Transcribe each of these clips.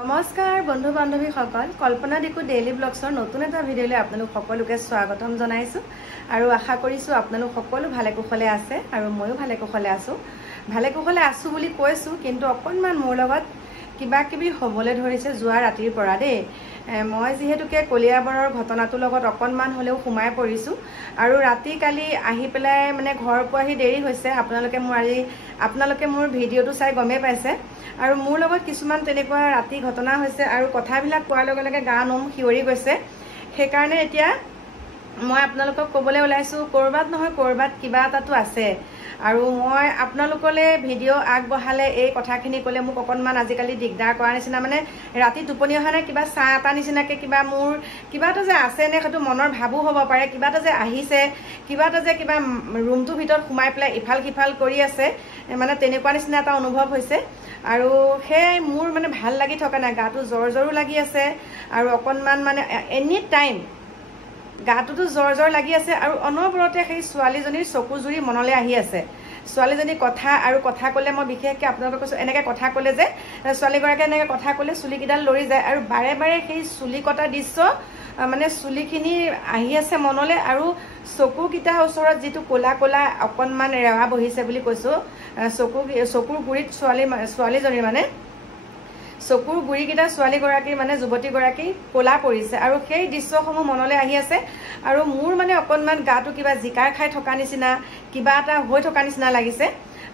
নমস্কাৰ বন্ধু বান্ধৱীসকল, কল্পনা দিকু ডেইলি ব্লগছৰ নতুন এটা ভিডিঅ'লৈ আপোনালোক সকলোকে স্বাগতম জনাইছোঁ আৰু আশা কৰিছোঁ আপোনালোক সকলো ভালে কুশলে আছে আৰু ময়ো ভালে কুশলে আছোঁ বুলি কৈছোঁ। কিন্তু অকণমান মোৰ লগত কিবা কিবি হ'বলৈ ধৰিছে যোৱা ৰাতিৰ পৰা দেই। মই যিহেতুকে কলিয়াবৰৰ ঘটনাটোৰ লগত অকণমান হ'লেও সোমাই পৰিছোঁ আৰু ৰাতি কালি আহি পেলাই মানে ঘৰ পোৱাহি দেৰি হৈছে। আপোনালোকে মোৰ ভিডিঅ'টো চাই গমেই পাইছে আৰু মোৰ লগত কিছুমান তেনেকুৱা ৰাতি ঘটনা হৈছে আৰু কথাবিলাক কোৱাৰ লগে লগে গা নোম শিৱৰি গৈছে। সেইকাৰণে এতিয়া মই আপোনালোকক ক'বলৈ ওলাইছোঁ, ক'ৰবাত নহয় ক'ৰবাত কিবা এটাতো আছে আৰু মই আপোনালোকলৈ ভিডিঅ' আগবঢ়ালে এই কথাখিনি ক'লে মোক অকণমান আজিকালি দিগদাৰ কৰাৰ নিচিনা, মানে ৰাতি টোপনি অহা নাই, কিবা চাহ এটা নিচিনাকৈ কিবা মোৰ কিবা এটা যে আছে নে সেইটো মনৰ ভাবো হ'ব পাৰে, কিবা এটা যে আহিছে, কিবা এটা যে কিবা ৰুমটোৰ ভিতৰত সোমাই পেলাই ইফাল সিফাল কৰি আছে, মানে তেনেকুৱা নিচিনা এটা অনুভৱ হৈছে। আৰু সেই মোৰ মানে ভাল লাগি থকা নাই, গাটো জ্বৰো লাগি আছে আৰু অকণমান মানে এনি টাইম গাটোতো জ্বৰ লাগি আছে আৰু অনবৰতে সেই ছোৱালীজনীৰ চকু জুৰি মনলৈ আহি আছে। ছোৱালীজনী কথা ক'লে, মই বিশেষকৈ আপোনালোকক কৈছোঁ, এনেকৈ কথা ক'লে যে ছোৱালীগৰাকীয়ে এনেকৈ কথা ক'লে চুলিকেইডাল লৰি যায় আৰু বাৰে বাৰে সেই চুলি কটা দৃশ্য, মানে চুলিখিনি আহি আছে মনলৈ আৰু চকুকেইটাৰ ওচৰত যিটো ক'লা ক'লা অকণমান ৰেৱা বহিছে বুলি কৈছোঁ, চকুৰ গুৰিত ছোৱালীজনীৰ মানে চকুৰ গুৰিকেইটা ছোৱালীগৰাকীৰ মানে যুৱতীগৰাকী ক'লা পৰিছে আৰু সেই দৃশ্যসমূহ মনলৈ আহি আছে আৰু মোৰ মানে অকণমান গাটো কিবা জিকাৰ খাই থকা নিচিনা, কিবা এটা হৈ থকা নিচিনা লাগিছে।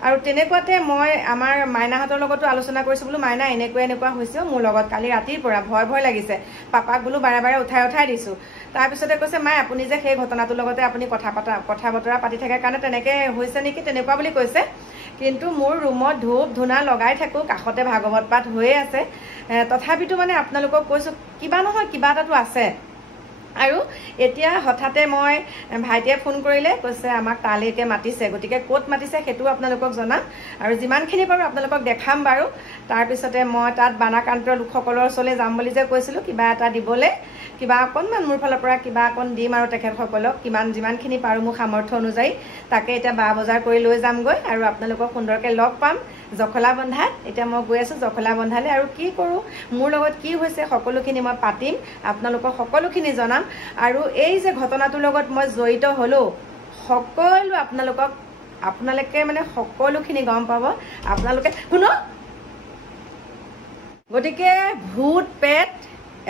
আৰু তেনেকুৱাতে মই আমাৰ মাইনাহঁতৰ লগতো আলোচনা কৰিছোঁ, বোলো মাইনা এনেকুৱা হৈছে মোৰ লগত কালি ৰাতিৰ পৰা, ভয় লাগিছে, পাপাক বোলো বাৰে বাৰে উঠাই দিছোঁ। তাৰপিছতে কৈছে, মাই আপুনি যে সেই ঘটনাটোৰ লগতে আপুনি কথা বতৰা পাতি থাকে কাৰণে তেনেকৈ হৈছে নেকি, তেনেকুৱা বুলি কৈছে। কিন্তু মোৰ ৰুমত ধূপ ধূনা লগাই থাকোঁ, কাষতে ভাগৱত পাঠ হৈয়ে আছে, তথাপিতো মানে আপোনালোকক কৈছোঁ কিবা নহয় কিবা এটাতো আছে। আৰু এতিয়া হঠাতে মই ভাইটিয়ে ফোন কৰিলে, কৈছে আমাক তালৈকে মাতিছে, গতিকে ক'ত মাতিছে সেইটোও আপোনালোকক জনাম আৰু যিমানখিনি পাৰোঁ আপোনালোকক দেখাম বাৰু। তাৰপিছতে মই তাত বানাক্ৰান্ত লোকসকলৰ ওচৰলৈ যাম বুলি যে কৈছিলোঁ, কিবা এটা দিবলৈ, কিবা অকণমান মোৰ ফালৰ পৰা কিবা অকণ দিম আৰু তেখেতসকলক যিমানখিনি পাৰোঁ মোৰ সামৰ্থ্য অনুযায়ী, তাকে এতিয়া বজাৰ কৰি লৈ যামগৈ আৰু আপোনালোকক সুন্দৰকৈ লগ পাম জখলাবন্ধাত। এতিয়া মই গৈ আছোঁ জখলাবন্ধালৈ আৰু কি কৰোঁ, মোৰ লগত কি হৈছে সকলোখিনি মই পাতিম, আপোনালোকক সকলোখিনি জনাম আৰু এই যে ঘটনাটোৰ লগত মই জড়িত হ'লোঁ সকলো আপোনালোকে মানে সকলোখিনি গম পাব আপোনালোকে শুনক। গতিকে ভূত পেট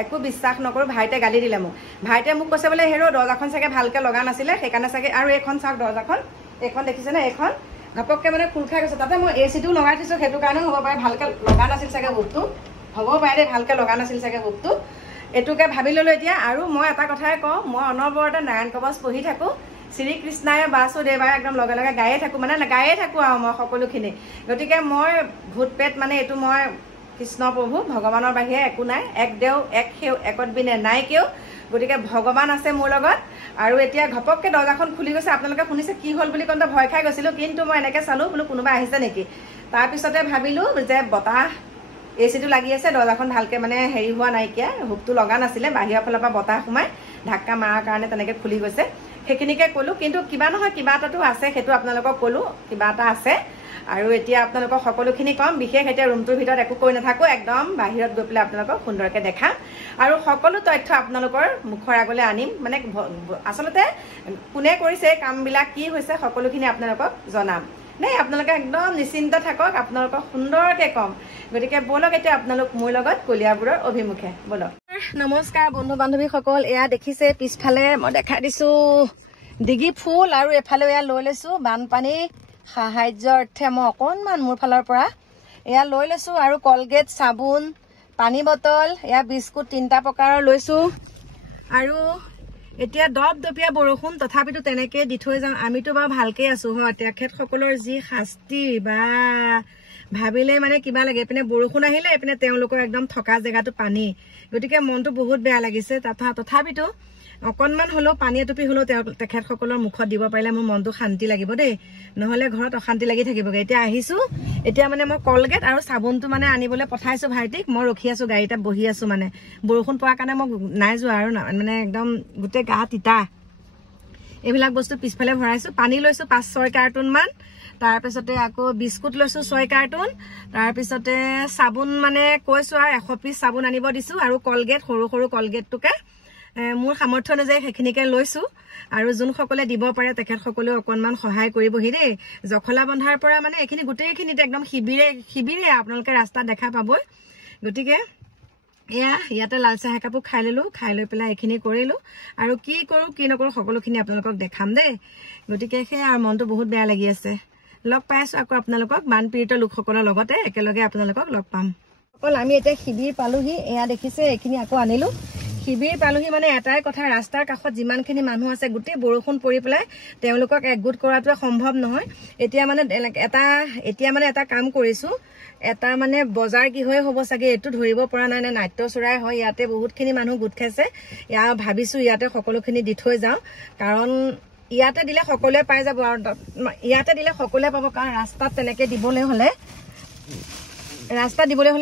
একো বিশ্বাস নকৰোঁ। ভাইটিয়ে গালি দিলে মোক, ভাইটিয়ে মোক কৈছে বোলে হেৰ' দৰ্জাখন চাগে ভালকৈ লগা নাছিলে, সেইকাৰণে চাগে, আৰু এইখন চাওক দৰ্জাখন, এইখন দেখিছেনে, এইখন ঘপককৈ মানে খোল খাই গৈছে, তাতে মই এচিটো লগাই থৈছোঁ, সেইটো কাৰণেও হ'ব পাৰে ভালকৈ লগা নাছিল চাগে হুকটো, হ'ব পাৰে দেই, ভালকৈ লগা নাছিল চাগে হুকটো, এইটোকে ভাবি ল'লোঁ এতিয়া। আৰু মই এটা কথাই কওঁ, মই অনবৰতে নাৰায়ণ কৱচ পঢ়ি থাকোঁ, শ্ৰীকৃষ্ণায় বাসুদেৱায় একদম লগে গায়ে থাকোঁ, মানে গায়ে থাকোঁ আৰু মই সকলোখিনি। গতিকে মই ভূত পেট মানে এইটো মই কৃষ্ণ প্ৰভু ভগৱানৰ বাহিৰে একো নাই, এক দেও এক সেও একত বিনে নাই কেও, গতিকে ভগৱান আছে মোৰ লগত। আৰু এতিয়া ঘপককৈ দৰ্জাখন খুলি গৈছে, আপোনালোকে শুনিছে কি হ'ল বুলি কওঁতে ভয় খাই গৈছিলোঁ, কিন্তু মই এনেকৈ চালোঁ বোলো কোনোবা আহিছে নেকি। তাৰপিছতে ভাবিলোঁ যে বতাহ এচিটো লাগি আছে, দৰ্জাখন ভালকৈ মানে হেৰি হোৱা নাইকিয়া, হুকটো লগা নাছিলে, বাহিৰৰ ফালৰ পৰা বতাহ সোমাই ধাক্কা মৰাৰ কাৰণে তেনেকৈ খুলি গৈছে, সেইখিনিকে ক'লোঁ। কিন্তু কিবা নহয় কিবা এটাতো আছে, সেইটো আপোনালোকক ক'লোঁ, কিবা এটা আছে। আৰু এতিয়া আপোনালোকক সকলোখিনি ক'ম, বিশেষ এতিয়া ৰুমটোৰ ভিতৰত একো কৰি নাথাকোঁ, একদম বাহিৰত গৈ পেলাই আপোনালোকক সুন্দৰকৈ দেখাম আৰু সকলো তথ্য আপোনালোকৰ মুখৰ আগলৈ আনিম। মানে আচলতে কোনে কৰিছে এই কামবিলাক, কি হৈছে, সকলোখিনি আপোনালোকক জনাম দেই। আপোনালোকে একদম নিশ্চিন্ত থাকক, আপোনালোকক সুন্দৰকৈ ক'ম। গতিকে ব'লক এতিয়া আপোনালোক মোৰ লগত কলিয়াবৰৰ অভিমুখে ব'লক। নমস্কাৰ বন্ধু বান্ধৱীসকল, এয়া দেখিছে পিছফালে মই দেখাই দিছোঁ ডিগি ফুল আৰু এফালে এয়া লৈ লৈছোঁ বানপানী সাহাৰ্য্যৰ্থে মই অকণমান মোৰ ফালৰ পৰা এয়া লৈ লৈছোঁ আৰু কলগেট, চাবোন, পানী বটল, এয়া বিস্কুট 3টা প্ৰকাৰৰ লৈছোঁ। আৰু এতিয়া দপদপীয়া বৰষুণ, তথাপিতো তেনেকৈ দি থৈ যাওঁ, আমিতো বাৰু ভালকৈ আছোঁ হয়। তেখেতসকলৰ যি শাস্তি বা ভাবিলে মানে কিবা লাগে, এইপিনে বৰষুণ আহিলে, এইপিনে তেওঁলোকৰ একদম থকা জেগাটো পানী, গতিকে মনটো বহুত বেয়া লাগিছে। তথাপিতো অকণমান হ'লেও পানী এটুপি হ'লেও তেখেতসকলৰ মুখত দিব পাৰিলে মোৰ মনটো শান্তি লাগিব দেই, নহ'লে ঘৰত অশান্তি লাগি থাকিবগৈ। এতিয়া আহিছোঁ, এতিয়া মানে মই কলগেট আৰু চাবোনটো মানে আনিবলৈ পঠাইছোঁ ভাইটিক, মই ৰখি আছোঁ, গাড়ীতে বহি আছোঁ, মানে বৰষুণ পোৱাৰ কাৰণে মই নাই যোৱা আৰু মানে একদম গোটেই গা তিতা। এইবিলাক বস্তু পিছফালে ভৰাইছোঁ, পানী লৈছোঁ 5-6 কাৰ্টুনমান, তাৰপিছতে আকৌ বিস্কুট লৈছো 6 কাৰ্টুন তাৰপিছতে সাবুন মানে কৈছো আৰু 100 পিস সাবুন আনিব দিছো আৰু কলগেট সৰু সৰু কলগেটটোকে মোৰ সামৰ্থ্য অনুযায়ী সেইখিনিকে লৈছো আৰু যোন সকলে দিব পাৰে তেখেত সকলে অকনমান সহায় কৰিবহি দেই জখলা বন্ধাৰ পৰা মানে এখিনি গুটেইখিনিতে একদম শিবিৰে আপোনালোকে ৰাস্তা দেখা পাবই গটিকে ইয়াতে লাল চাহ একাপো খাই ললো খাই লৈ পেলাই এখিনি কৰিলো আৰু কি কৰো কি নকৰো সকলোখিনি আপোনালোকক দেখাম দেই গটিকে আৰু মনটো বহুত বেয়া লাগি আছে লগ পাইছো আকৌ আপোনালোকক বানপীড়িত লোকসকলৰ লগতে একেলগে আপোনালোকক লগ পাম অকল আমি এতিয়া শিবিৰ পালোহি এয়া দেখিছে এখিনি আকৌ আনিলো শিবিৰ পালোহি মানে এটাই কথা ৰাস্তাৰ কাষত যিমানখিনি মানুহ আছে গোটেই বৰষুণ পৰি পেলাই তেওঁলোকক একগোট কৰাটো সম্ভৱ নহয় এতিয়া মানে এটা কাম কৰিছো এটা মানে বজাৰ কি হৈ হ'ব চাগে এটো ধৰিব পৰা নাই না নাট্য চৰাই হয় ইয়াতে বহুতখিনি মানুহ গোট খাইছে ইয়া ভাবিছো ইয়াতে সকলোখিনি দি থৈ যাও কাৰণ ইয়াতে দিলে সকলোৱে পাই যাব আৰু ইয়াতে দিলে সকলোৱে পাব কাৰণ ৰাস্তাত তেনেকে দিবলৈ হলে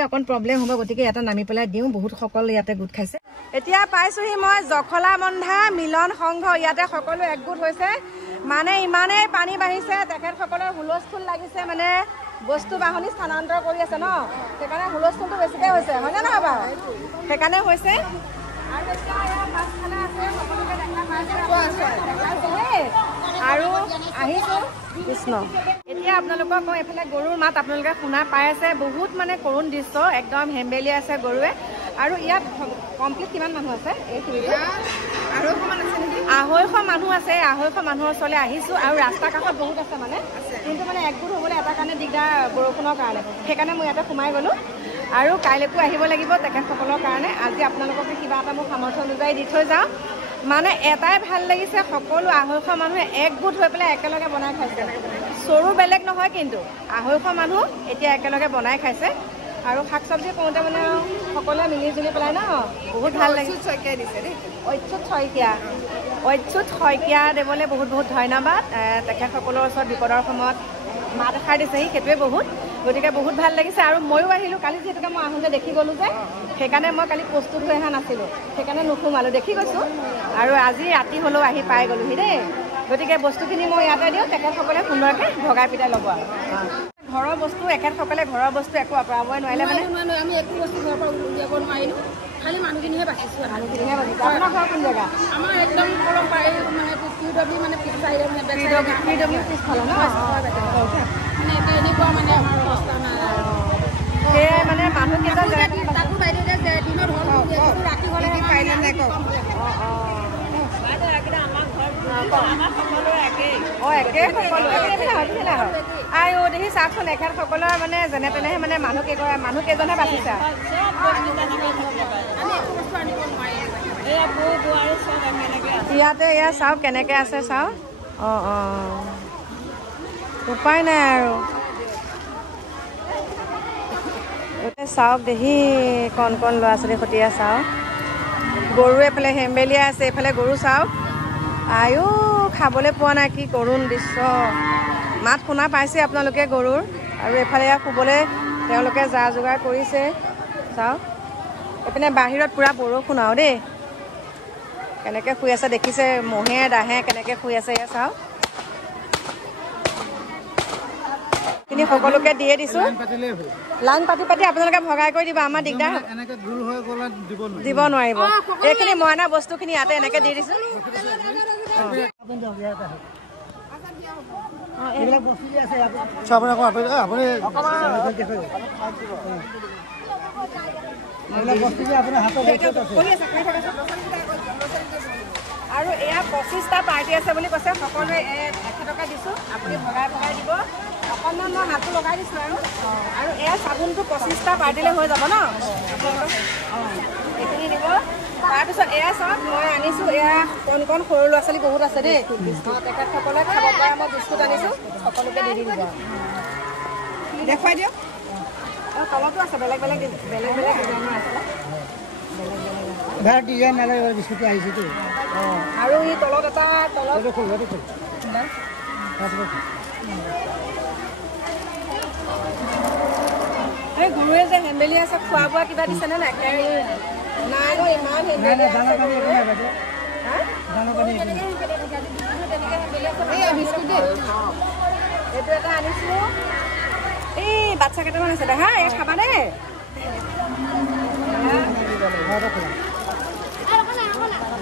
অকন প্ৰবলেম হ'ব গতিকে ইয়াতে নামি পেলাই দিও বহুত সকল ইয়াতে গোট খাইছে এতিয়া পাইছোহি মই জখলা বন্ধা মিলন সংঘ ইয়াতে সকলো একগোট হৈছে মানে ইমানে পানী বাঢ়িছে তেখেত সকলৰ হুলস্থুল লাগিছে মানে বস্তু বাহনী স্থানান্তৰ কৰি আছে ন সেইকাৰণে হুলস্থুলটো বেছিকৈ হৈছে হয় না নহয় বাৰু সেইকাৰণে হৈছে আৰু এতিয়া ইয়াৰ পাছফালে আছে সকলোকে দেখা পাইছে আৰু আহিছো কৃষ্ণ এতিয়া আপোনালোকক মই এফালে গৰুৰ মাত আপোনালোকে শুনা পাই আছে বহুত মানে কৰুণ দৃশ্য একদম হেম্বেলি আছে গৰুৱে আৰু ইয়াত কমপ্লিট কিমান মানুহ আছে এই খিনিতে 250 মানুহ আছে 250 মানুহৰ ওচৰলৈ আহিছো আৰু ৰাস্তা কাষত বহুত আছে মানে কিন্তু মানে একগোট হ'বলৈ এটা কাৰণে দিগদাৰ বৰষুণৰ কাৰণে সেইকাৰণে মই ইয়াতে সোমাই গলো আৰু কাইলৈকো আহিব লাগিব তেখেতসকলৰ কাৰণে আজি আপোনালোকক কিবা এটা মোৰ সামৰ্থ্য অনুযায়ী দি থৈ যাওঁ মানে এটাই ভাল লাগিছে সকলো 250 মানুহে একগোট হৈ পেলাই একেলগে বনাই খাইছে সৰু বেলেগ নহয় কিন্তু 250 মানুহ এতিয়া একেলগে বনাই খাইছে আৰু শাক চব্জি কৰোঁতে মানে সকলোৱে মিলি জুলি পেলাই ন বহুত ভাল লাগিছে অচ্যুত শইকীয়া দেৱলৈ বহুত বহুত ধন্যবাদ তেখেতসকলৰ ওচৰত বিপদৰ সময়ত মাত এষাৰ দিছেহি সেইটোৱে বহুত গতিকে বহুত ভাল লাগিছে আৰু ময়ো আহিলোঁ কালি যিহেতুকে মই আহোঁতে দেখি গ'লোঁ যে সেইকাৰণে মই কালি প্ৰস্তুত হৈ অহা নাছিলোঁ সেইকাৰণে নোসোমালোঁ দেখি গৈছোঁ আৰু আজি ৰাতি হ'লেও আহি পাই গ'লোহি দেই গতিকে বস্তুখিনি মই ইয়াতে দিওঁ তেখেতসকলে সুন্দৰকৈ ভগাই পিটাই ল'ব আৰু ঘৰৰ বস্তু এখেতসকলে ঘৰৰ বস্তু একো আঁতৰাবই নোৱাৰিলে মানে আমি একো বস্তু ঘৰৰ পৰা উলিয়াব নোৱাৰিলোঁ খালি মানুহখিনিহে বাচিছোঁ আপোনাৰ ঘৰ কোন জেগা আমাৰ একদম কলম পাৰি মানে PW মানে পিছফালে মানে PW পিছফালে ন মানে এনেকুৱা মানে আমাৰ অৱস্থা নাই সেয়াই মানে মানুহকেইজন তাকো বাইদেউ দিনত হ'ল ৰাতি হ'লে পাৰিলে নাই কওক আৰু দেখি চাওকচোন এখেতসকলৰ মানে যেনে তেনেহে মানে মানুহ কেইজনহে বাচিছে ইয়াতে এয়া চাওক কেনেকে আছে চাওক উপায় নাই আৰু চাওক দেখি কণ ল'ৰা ছোৱালী সতীয়া চাওক গৰু এফালে হেম্বেলিয়া আছে এইফালে গৰু চাওক আয়ো খাবলৈ পোৱা নাই কি কৰুণ দৃশ্য মাত শুনা পাইছে আপোনালোকে গৰুৰ আৰু এফালে শুবলৈ তেওঁলোকে যা যোগাৰ কৰিছে চাওক এইপিনে বাহিৰত পুৰা বৰষুণ আৰু দেই কেনেকৈ শুই আছে দেখিছে মহে দাহে কেনেকৈ শুই আছে এয়া চাওক খিনি সকলোকে দিয়ে দিছো লাইন পাতি আপোনালোকে ভগাই কৰি দিব আমাৰ দিগদাৰ দিব নোৱাৰিব এইখিনি মইনা বস্তুখিনি ইয়াতে এনেকৈ দি দিছো আৰু এয়া 25টা পাৰ্টি আছে বুলি কৈছে সকলোৱে 100 টকা দিছো আপুনি ভগাই দিব অকণমান মই হাতটো লগাই দিছোঁ আৰু এয়া চাবোনটো 25টা পাৰ্টিলৈ হৈ যাব ন এইখিনি দিব তাৰপিছত এয়া চাওক মই আনিছোঁ এয়া কণ সৰু ল'ৰা ছোৱালী বহুত আছে দেই তেখেতসকলে খাব পৰা মই বিস্কুট আনিছোঁ সকলোকে দি দিব দেখুৱাই দিয়ক তলতো আছে বেলেগ ডিজাইনৰ আছে ডিজাইন বিস্কুট আহিছেতো আৰু ই তলত এটা এই গৰুৱে যে হেম্বেলি আছে খোৱা বোৱা কিবা দিছেনে নাই নাই ইমান এইটো এটা আনিছিলোঁ এই বাচ্চা কেইটামান আছে দেখা এই খাবা দেই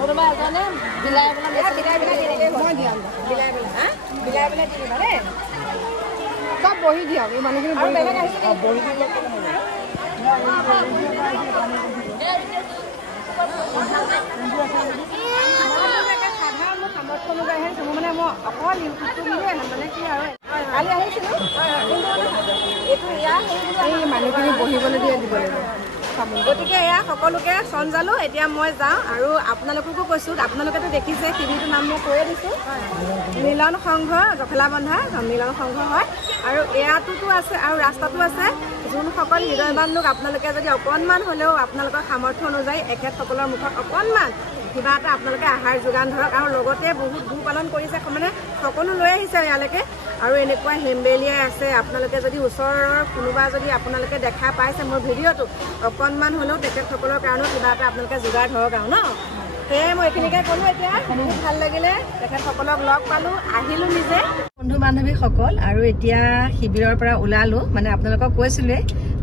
কোনোবা এজনে বিলাই পেলাই দি দিবা দেই চব বহি দিয়ক এই মানুহখিনি মানে মই অকল ইউটিউবটো বুলিয়ে মানে কি আৰু কালি আহিছিলোঁ এই মানুহখিনি বহিবলৈ দিয়ে দিব লাগিব গতিকে এয়া সকলোকে চঞ্জালো এতিয়া মই যাওঁ আৰু আপোনালোককো কৈছোঁ আপোনালোকেতো দেখিছে টিভিটোৰ নাম মই কৈয়ে দিছোঁ মিলন সংঘ জখলাবন্ধা মিলন সংঘ হয় আৰু এয়াটোতো আছে আৰু ৰাস্তাটো আছে যোনসকল হৃদয়বান লোক আপোনালোকে যদি অকণমান হ'লেও আপোনালোকৰ সামৰ্থ্য অনুযায়ী এখেতসকলৰ মুখত অকণমান কিবা এটা আপোনালোকে আহাৰ যোগান ধৰক আৰু লগতে বহুত গো পালন কৰিছে মানে সকলো লৈ আহিছে ইয়ালৈকে আৰু এনেকুৱা হেম্বেলিয়াই আছে আপোনালোকে যদি ওচৰৰ কোনোবা যদি আপোনালোকে দেখা পাইছে মোৰ ভিডিঅ'টো অকণমান হ'লেও তেখেতসকলৰ কাৰণেও কিবা এটা আপোনালোকে যোগাৰ ধৰক আৰু ন সেয়ে মই এইখিনিকে ক'লোঁ এতিয়া খুব ভাল লাগিলে তেখেতসকলক লগ পালোঁ আহিলোঁ নিজে বন্ধু বান্ধৱীসকল আৰু এতিয়া শিবিৰৰ পৰা ওলালোঁ মানে আপোনালোকক কৈছিলোঁৱে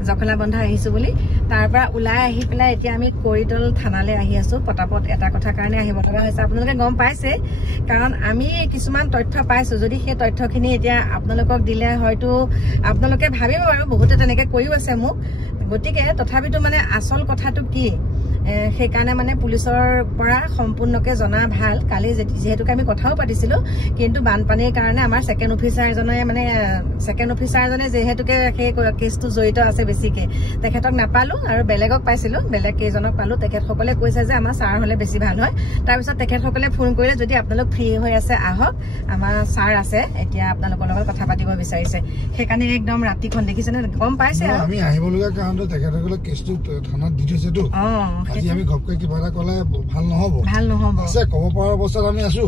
জখলাবন্ধা আহিছোঁ বুলি তাৰ পৰা ওলাই আহি পেলাই এতিয়া আমি কৰিতল থানালৈ আহি আছোঁ পটাপট এটা কথা কাৰণে আহিব লগা হৈছে আপোনালোকে গম পাইছে কাৰণ আমি কিছুমান তথ্য পাইছোঁ যদি সেই তথ্যখিনি এতিয়া আপোনালোকক দিলে হয়তো আপোনালোকে ভাবিব বাৰু বহুতে তেনেকৈ কৈও আছে মোক গতিকে তথাপিতো মানে আচল কথাটো কি সেইকাৰণে মানে পুলিচৰ পৰা সম্পূৰ্ণকৈ জনা ভাল কালি যিহেতুকে আমি কথাও পাতিছিলোঁ কিন্তু বানপানীৰ কাৰণে আমাৰ ছেকেণ্ড অফিচাৰজনে যিহেতুকে সেই কেছটো জড়িত আছে বেছিকৈ তেখেতক নাপালোঁ আৰু বেলেগক পাইছিলোঁ বেলেগ কেইজনক পালোঁ তেখেতসকলে কৈছে যে আমাৰ ছাৰ হ'লে বেছি ভাল হয় তাৰপিছত তেখেতসকলে ফোন কৰিলে যদি আপোনালোক ফ্ৰী হৈ আছে আহক আমাৰ ছাৰ আছে এতিয়া আপোনালোকৰ লগত কথা পাতিব বিচাৰিছে সেইকাৰণে একদম ৰাতিখন দেখিছেনে গম পাইছে আমি আহিবলগীয়া কাৰণটো তেখেতসকলে কেছটো থানাত দি থৈছেতো আজি আমি ঘপকৈ কিবা এটা ক'লে ভাল নহ'ব আছে ক'ব পৰা অৱস্থাত আমি আছো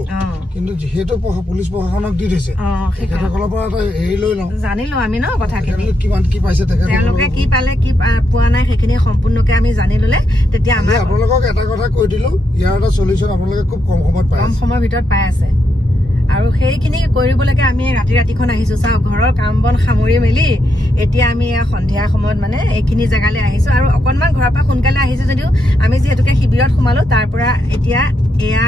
কিন্তু যিহেতু পুলিচ প্ৰশাসনক দি থৈছে তেখেতসকলৰ পৰা এটা এৰি লৈ লওঁ জানিলো আমি ন কথাখিনি কিমান কি পাইছে তেওঁলোকে কি পালে কি পোৱা নাই সেইখিনি সম্পূৰ্ণকে আমি জানি ল'লে তেতিয়া আমাৰ আপোনালোকক এটা কথা কৈ দিলো ইয়াৰ এটা সলিউশ্যন আপোনালোকে খুব কম সময়ত পায় কম সময়ৰ ভিতৰত পাই আছে আৰু সেইখিনি কৰিবলৈকে আমি ৰাতিখন আহিছো চাওক ঘৰৰ কাম বন সামৰি মেলি এতিয়া আমি সন্ধিয়া সময়ত মানে এইখিনি জেগালৈ আহিছো আৰু অকণমান ঘৰৰ পৰা সোনকালে আহিছো যদিও আমি যিহেতুকে শিবিৰত সোমালো তাৰ পৰা এতিয়া এয়া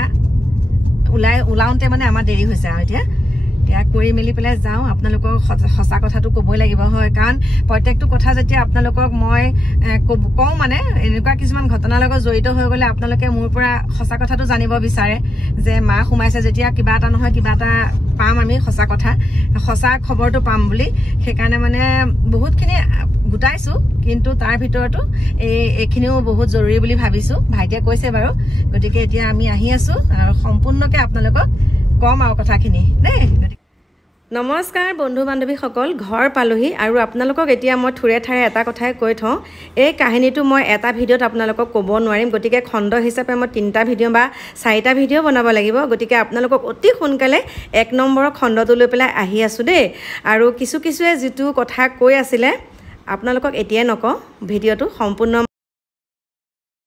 ওলাওঁতে মানে আমাৰ দেৰি হৈছে আৰু এতিয়া কৰি মেলি পেলাই যাওঁ আপোনালোকক সঁচা কথাটো ক'বই লাগিব হয় কাৰণ প্ৰত্যেকটো কথা যেতিয়া আপোনালোকক মই কওঁ মানে এনেকুৱা কিছুমান ঘটনাৰ লগত জড়িত হৈ গ'লে আপোনালোকে মোৰ পৰা সঁচা কথাটো জানিব বিচাৰে যে মা সোমাইছে যেতিয়া কিবা এটা নহয় কিবা এটা পাম আমি সঁচা খবৰটো পাম বুলি সেইকাৰণে মানে বহুতখিনি গোটাইছোঁ কিন্তু তাৰ ভিতৰতো এইখিনিও বহুত জৰুৰী বুলি ভাবিছোঁ ভাইটিয়ে কৈছে বাৰু গতিকে এতিয়া আমি আহি আছোঁ আৰু সম্পূৰ্ণকৈ আপোনালোকক কম আৰু কথাখিনি দেই নমস্কাৰ বন্ধু বান্ধৱীসকল ঘৰ পালোহি আৰু আপোনালোকক এতিয়া মই থুৰে ঠাৰে এটা কথাই কৈ থওঁ এই কাহিনীটো মই এটা ভিডিঅ'ত আপোনালোকক ক'ব নোৱাৰিম গতিকে খণ্ড হিচাপে মই 3টা ভিডিঅ' বা 4টা ভিডিঅ' বনাব লাগিব গতিকে আপোনালোকক অতি সোনকালে 1 নম্বৰৰ খণ্ডটো লৈ পেলাই আহি আছোঁ দেই আৰু কিছুৱে যিটো কথা কৈ আছিলে আপোনালোকক এতিয়াই নকওঁ ভিডিঅ'টো সম্পূৰ্ণ